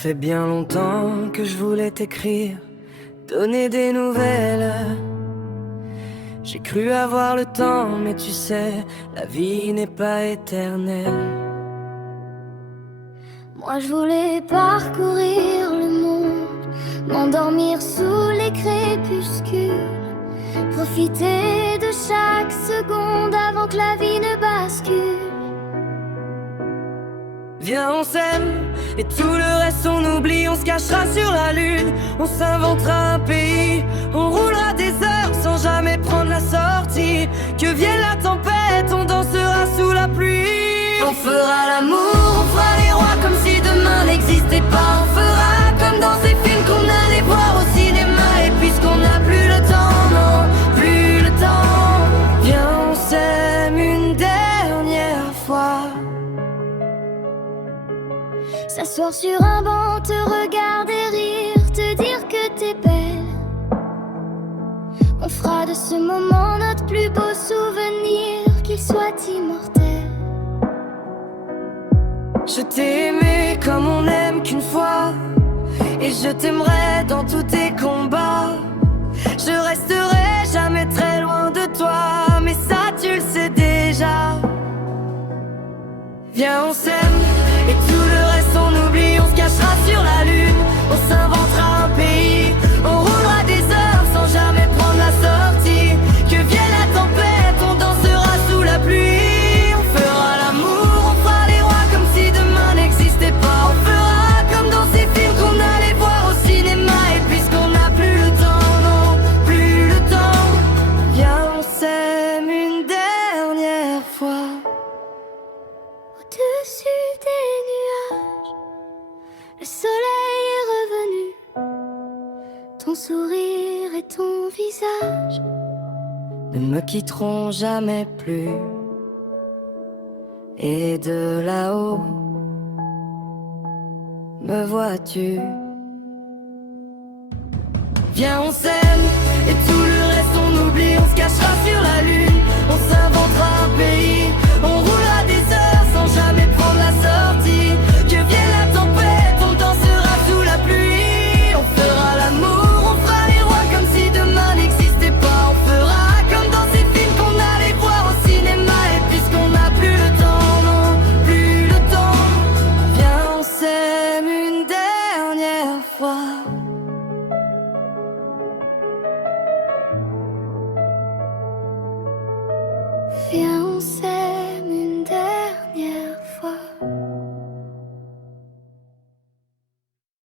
fait bien longtemps que je voulais t'écrire, donner des nouvelles. J'ai cru avoir le temps, mais tu sais, la vie n'est pas éternelle. Moi je voulais parcourir le monde, m'endormir sous les crépuscules, profiter de chaque seconde avant que la vie ne bascule. Viens, on s'aime, et tout le reste on oublie. On se cachera sur la lune, on s'inventera un pays. On roulera des heures sans jamais prendre la sortie. Que vienne la tempête, on dansera sous la pluie. On fera l'amour, on fera les rois comme si demain n'existait pas. On fera comme dans ces films qu'on allait voir au cinéma. Et puisqu'on n'a plus le temps, non, plus le temps. Viens, on s'aime une dernière fois. S'asseoir sur un banc, te regarder rire, te dire que t'es belle. On fera de ce moment notre plus beau souvenir, qu'il soit immortel. Je t'ai aimé comme on aime qu'une fois, et je t'aimerai dans tous tes combats. Je resterai jamais très loin de toi, mais ça tu le sais déjà. Viens, on s'aime, et tout le reste on oublie. On se cachera sur la lune, on s'inventera un pays. On roulera des heures sans jamais prendre la sortie. Que vienne la tempête, on dansera sous la pluie. On fera l'amour, on fera les rois comme si demain n'existait pas. On fera comme dans ces films qu'on allait voir au cinéma. Et puisqu'on n'a plus le temps, non, plus le temps. Viens, on s'aime une dernière fois. Au-dessus des nuages, le soleil est revenu. Ton sourire et ton visage ne me quitteront jamais plus. Et de là-haut, me vois-tu? Viens, on s'aime, et tout le reste on oublie. On se cachera sur la lune, on s'inventera un pays. On roulera des heures sans jamais prendre la sortie. Que vienne la tempête, on dansera sous la pluie. On fera l'amour, on fera les rois comme si demain n'existait pas. On fera comme dans ces films qu'on allait voir au cinéma. Et puisqu'on n'a plus le temps, non, plus le temps. Viens, on s'aime une dernière fois. Viens, on s'aime.